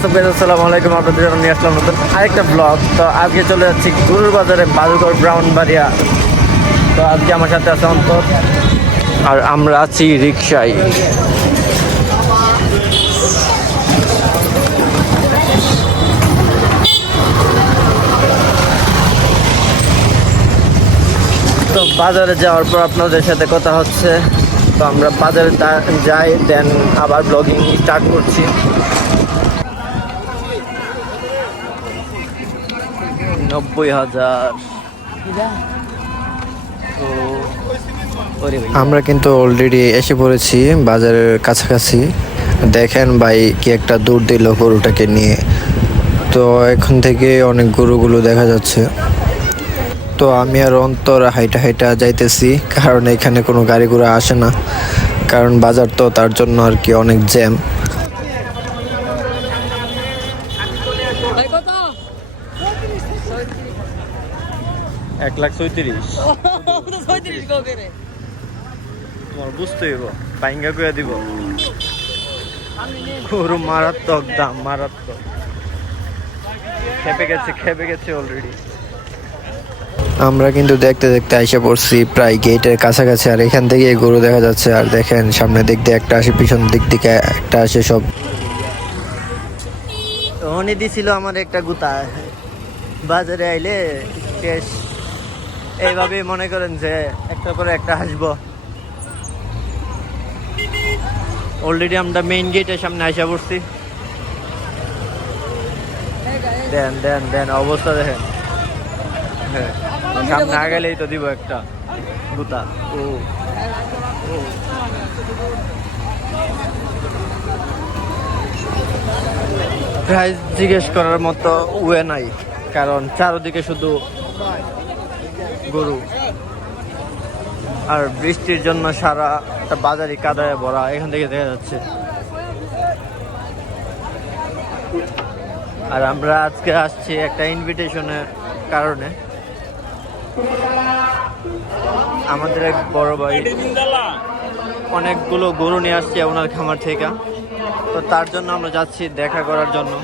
আসসালামু আলাইকুম, আপনাদের জন্য নিয়ে আসলাম নতুন আরেকটা ব্লগ। তো আজকে চলে যাচ্ছি গরুর বাজারে, বালুগড় ব্রাউনবাড়িয়া। তো আজকে আমার সাথে আছে অন্তর, আর আমরা আছি রিকশায়। তো বাজারে যাওয়ার পর আপনাদের সাথে কথা হচ্ছে। তো আমরা বাজারে যাই, দেন আবার ব্লগিং স্টার্ট করছি। 90,000। আমরা কিন্তু অলরেডি এসে পড়েছি বাজারের কাছাকাছি। দেখেন ভাই কি একটা দূর দিল গরুটাকে নিয়ে। তো এখন থেকে অনেক গরুগুলো দেখা যাচ্ছে। তো আমি আর অন্তর হাইটা হাইটা যাইতেছি, কারণ এখানে কোনো গাড়ি ঘোড়া আসে না, কারণ বাজার তো তার জন্য আর কি অনেক জ্যাম। 1,37,000 তোমার বুঝতে হইব, বাইঙ্গা করে দিব। গরু মারাত্মক দাম, মারাত্মক। খেপে গেছে অলরেডি। আমরা কিন্তু দেখতে দেখতে আইসা পড়ছি প্রায় গেটের কাছাকাছি, আর এখান থেকে গরু দেখা যাচ্ছে। আর দেখেন সামনের দিক দিয়ে একটা আসে, পিছন দিক থেকে একটা আসে। সব উনি দিছিল আমার একটা গুতা। বাজারে আইলে শেষ এইভাবে মনে করেন যে একটা করে একটা আসবো। অলরেডি আমরা মেইন গেটের সামনে আইসা পড়ছি। দেন দেন দেন অবস্থা দেখেন। সামনে আগালেই তো দিব একটা গুতা। প্রাইস জিজ্ঞেস করার মতো ওয়ে নাই, কারণ চারদিকে শুধু গরু, আর বৃষ্টির জন্য সারা বাজারই কাদায় ভরা। এখান থেকে দেখা যাচ্ছে। আর আমরা আজকে আসছি একটা ইনভিটেশনের কারণে। আমাদের এক বড় ভাই অনেকগুলো গরু নিয়ে আসছে ওনার খামার থেকে। তো তার জন্য আমরা যাচ্ছি দেখা করার জন্য।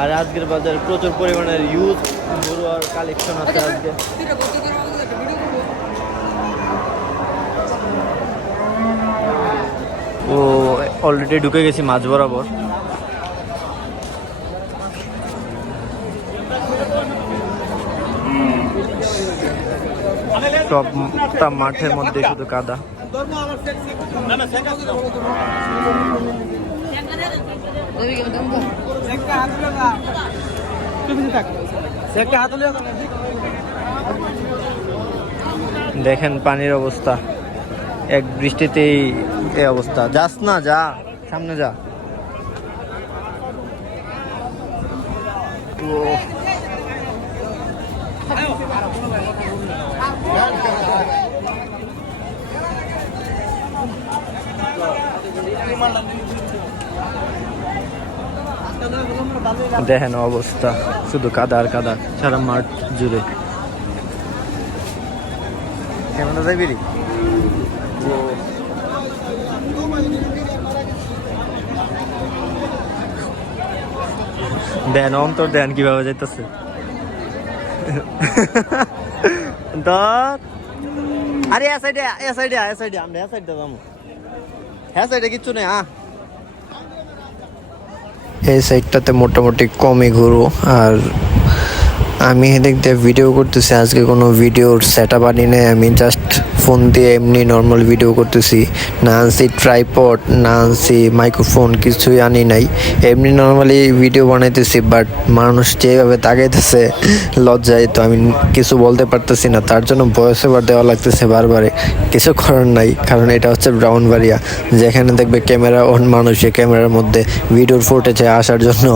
আর আজকের বাজারে প্রচুর পরিমাণের ইউজ গরু আর কালেকশন আছে আজকে। ও অলরেডি ঢুকে গেছি মাঝ বরাবর। সবটা মাঠের মধ্যে শুধু কাদা। দেখেন পানির অবস্থা, এক বৃষ্টিতেই এই অবস্থা। যাস না, যা সামনে যা। দেখেন অবস্থা, শুধু কাদা আর কাদা সারা মাঠ জুড়ে। কেমন যাইবি? দেন অন্তর দেন কিভাবে যাইতেছে। আরে এ সাইডে আমরা এ সাইডে যাবো। হ্যাঁ সাইডে কিচ্ছু নেই। এই সাইডটাতে মোটামুটি কমই গরু। আর আমি এদিক দিয়ে ভিডিও করতেছি, আজকে কোনো ভিডিওর সেট আপ আনি নাই। আমি জাস্ট ফোন দিয়ে এমনি নর্মাল ভিডিও করতেছি। না আনছি ট্রাইপড, না আনছি মাইক্রোফোন, কিছুই আনি নাই। এমনি নর্মালি ভিডিও বানাইতেছি। বাট মানুষ যেভাবে তাকাইতেছে লজ্জায়, তো আমি কিছু বলতে পারতেছি না। তার জন্য ভয়েস ওভার দেওয়া লাগতেছে বারবারে। কিছু করার নাই, কারণ এটা হচ্ছে ব্রাউনবাড়িয়া, যেখানে দেখবে ক্যামেরা অন মানুষ, ক্যামেরার মধ্যে ভিডিওর ফুটেজে আসার জন্য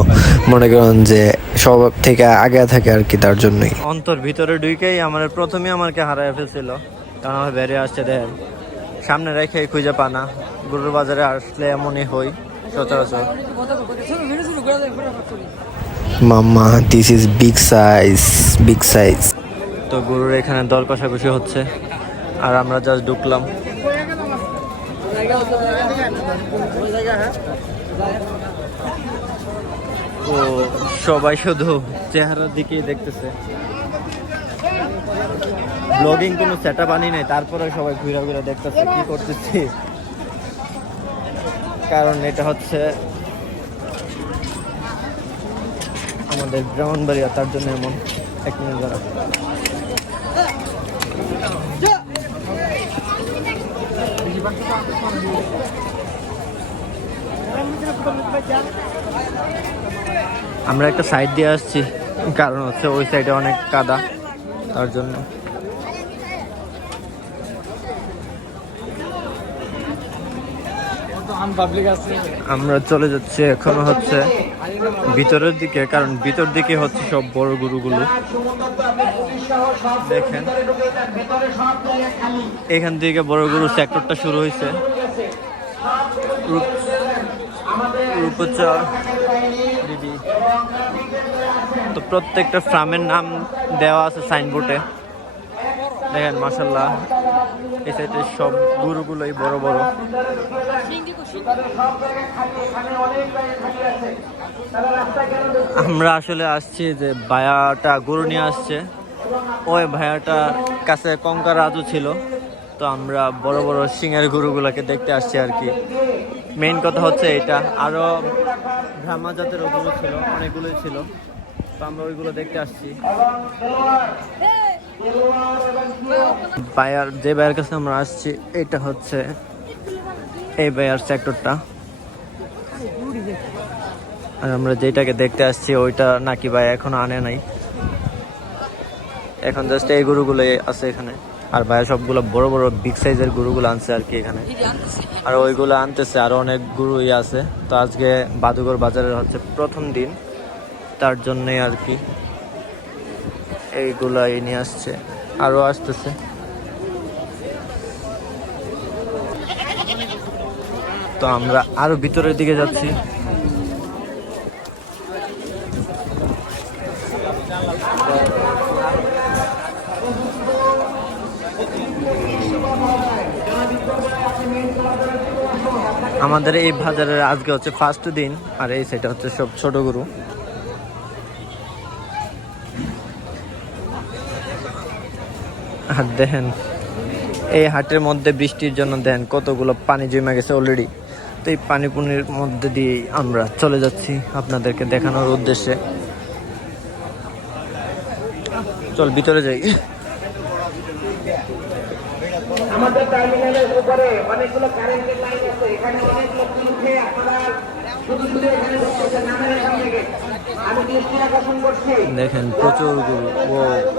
মনে করেন যে সব থেকে আগে থাকে আর কি, তার জন্যই। অন্তর ভিতরে ঢুকেই প্রথমে আমাকে হারায় ফেলছিল, কারণ আমার বেরিয়ে আসছে। দেখেন সামনে রেখে খুঁজে পা না। গরুর বাজারে আসলে এমনই হই সচরাচর। Mama, this is big size, big size. তো গরুর এখানে দর কষাকষি হচ্ছে আর আমরা জাস্ট ঢুকলাম। ও সবাই শুধু চেহারার দিকেই দেখতেছে। ব্লগিং কোনো সেট আপ আনি নাই, তারপরে সবাই ঘুরে ঘুরে দেখতেছে কি করতেছি। কারণ এটা হচ্ছে আমাদের ব্রাহ্মণবাড়িয়া, তার জন্য এমন। 1 মিনিট দাঁড়া। আমরা একটা সাইড দিয়ে আসছি, কারণ হচ্ছে ওই সাইডে অনেক কাদা, তার জন্য। আমরা চলে যাচ্ছি এখনো হচ্ছে ভিতরের দিকে, কারণ ভিতর দিকে হচ্ছে সব বড় গরুগুলো। দেখেন এখান থেকে বড় গরু সেক্টরটা শুরু হয়েছে। রূপচর দিদি। তো প্রত্যেকটা ফার্মের নাম দেওয়া আছে সাইনবোর্ডে। দেখেন মাশাআল্লাহ, এই সাইডে সব গরুগুলোই বড় বড়। আমরা আসলে আসছি যে ভাইয়াটা গরু নিয়ে আসছে, ওই ভাইয়াটার কাছে কঙ্কা রাজু ছিল। তো আমরা বড় বড় সিংয়ের গরুগুলোকে দেখতে আসছি আর কি। মেইন কথা হচ্ছে এটা। আরো ব্রাহ্মা জাতের গরু ছিল, অনেকগুলোই ছিল, তো আমরা ওইগুলো দেখতে আসছি। ভাইয়ার যে ভাইয়ের কাছে আমরা আসছি, এটা হচ্ছে এই ভাইয়ার সেক্টরটা। আর আমরা যেটাকে দেখতে আসছি ওইটা নাকি ভাই এখনো আনে নাই, এখন জাস্ট এই গরুগুলোই আছে এখানে। আর ভাইয়া সবগুলো বড় বড় বিগ সাইজের গরুগুলো আনছে আর কি এখানে। আর ওইগুলো আনতেছে, আরো অনেক গরুই আছে। তো আজকে বাদুগর বাজারের হচ্ছে প্রথম দিন, তার জন্যই আর কি এইগুলাই নিয়ে আসছে, আরো আসতেছে। তো আমরা আরো ভিতরের দিকে যাচ্ছি। আমাদের এই বাজারের আজকে হচ্ছে ফার্স্ট দিন, আর এই সাইডে হচ্ছে সব ছোট গরু। আর দেখেন এই হাটের মধ্যে বৃষ্টির জন্য দেখেন কতগুলো পানি জমে গেছে অলরেডি। তো এই পানি পুনির মধ্যে দিয়ে আমরা চলে যাচ্ছি আপনাদেরকে দেখানোর উদ্দেশ্যে। চল ভিতরে যাই। আমাদের টার্মিনালের উপরে অনেকগুলো কারেন্টের লাইন আছে, এখানে অনেক লোক উঠে আপনারা শুধু শুধু এখানে ঢুকতেছেন নামের এখান থেকে। আমি দৃষ্টি আকর্ষণ করছি, দেখেন প্রচুর গরু। ও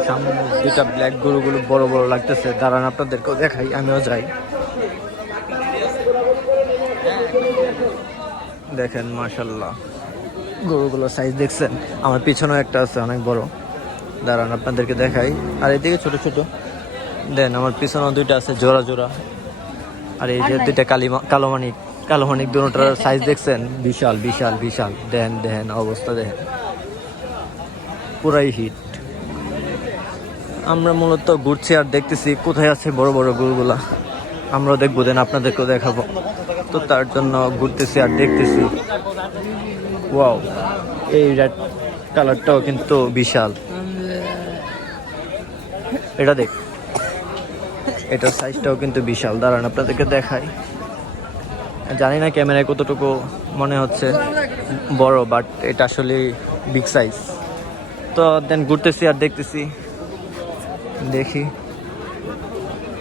সামনে দুইটা ব্ল্যাক গরুগুলো বড় বড় লাগতেছে। দাঁড়ান আপনাদেরকেও দেখাই, আমিও যাই। দেখেন মাশাআল্লাহ গরুগুলোর সাইজ দেখছেন। আমার পিছনেও একটা আছে অনেক বড়, দাঁড়ান আপনাদেরকে দেখাই। আর এদিকে ছোট ছোট দেন, আমার পিছনেও দুইটা আছে জোড়া জোড়া। আর এই যে দুইটা কালো মানিক দুটোটার সাইজ দেখছেন, বিশাল বিশাল বিশাল। দেন দেখেন অবস্থা, দেখেন পুরাই হিট। আমরা মূলত ঘুরছি আর দেখতেছি কোথায় আছে বড় বড় গরুগুলা। আমরাও দেখবো, দেন আপনাদেরকেও দেখাবো। তো তার জন্য ঘুরতেছি আর দেখতেছি। ওয়াও, এই রেড কালারটাও কিন্তু বিশাল। এটা দেখ, এটার সাইজটাও কিন্তু বিশাল। দাঁড়ান আপনাদেরকে দেখাই। জানি না ক্যামেরায় কতটুকু মনে হচ্ছে বড়, বাট এটা আসলে বিগ সাইজ। তো দেন ঘুরতেছি আর দেখতেছি, দেখি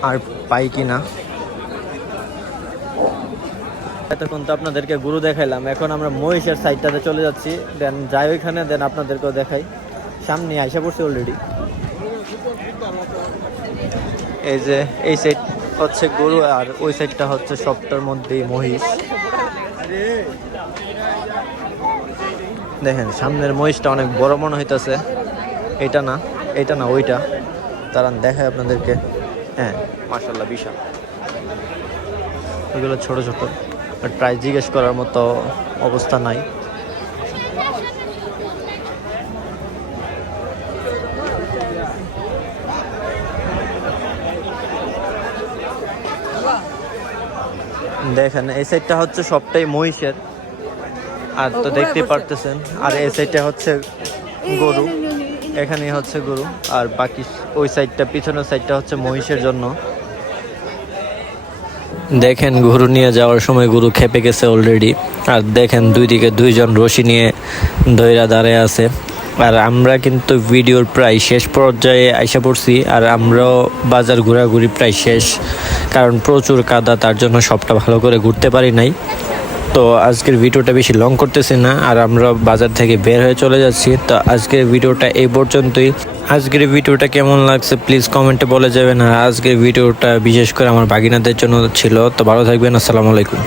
আর পাই কি না। এতক্ষণ তো আপনাদেরকে গরু দেখাইলাম, এখন আমরা মহিষের সাইডটাতে চলে যাচ্ছি। দেন যাই ওইখানে, দেন আপনাদেরকেও দেখাই। সামনে আইসা পড়ছি অলরেডি। এই যে এই সাইড হচ্ছে গরু, আর ওই সাইডটা হচ্ছে সবটার মধ্যেই মহিষ। দেখেন সামনের মহিষটা অনেক বড় মনে হইতেছে। এটা না ওইটা। তারা দেখায় আপনাদেরকে। হ্যাঁ মাশাআল্লাহ বিশাল। ওইগুলো ছোট ছোট, বাট প্রাইস জিজ্ঞেস করার মতো অবস্থা নাই। দেখেন এই সাইডটা হচ্ছে সবটাই মহিষের, আর তো দেখতেই পারতেছেন। আর এই সাইডটা হচ্ছে গরু, এখানেই হচ্ছে গরু, আর বাকি ওই সাইডটা পিছনের সাইডটা হচ্ছে মহিষের জন্য। দেখেন গরু নিয়ে যাওয়ার সময় গরু খেপে গেছে অলরেডি। আর দেখেন দুই দিকে দুইজন রশি নিয়ে ধইরা দাঁড়ায় আছে। আর আমরা কিন্তু ভিডিওর প্রায় শেষ পর্যায়ে আইসা পড়ছি, আর আমরাও বাজার ঘোরাঘুরি প্রায় শেষ, কারণ প্রচুর কাদা, তার জন্য সবটা ভালো করে ঘুরতে পারি নাই। তো আজকের ভিডিওটা বেশি লং করতেছি না, আর আমরা বাজার থেকে বের হয়ে চলে যাচ্ছি। তো আজকের ভিডিওটা এই পর্যন্তই। আজকের ভিডিওটা কেমন লাগছে প্লিজ কমেন্টে বলে যাবেন। আর আজকের ভিডিওটা বিশেষ করে আমার ভাগিনাদের জন্য ছিল। তো ভালো থাকবেন, আসসালামু আলাইকুম।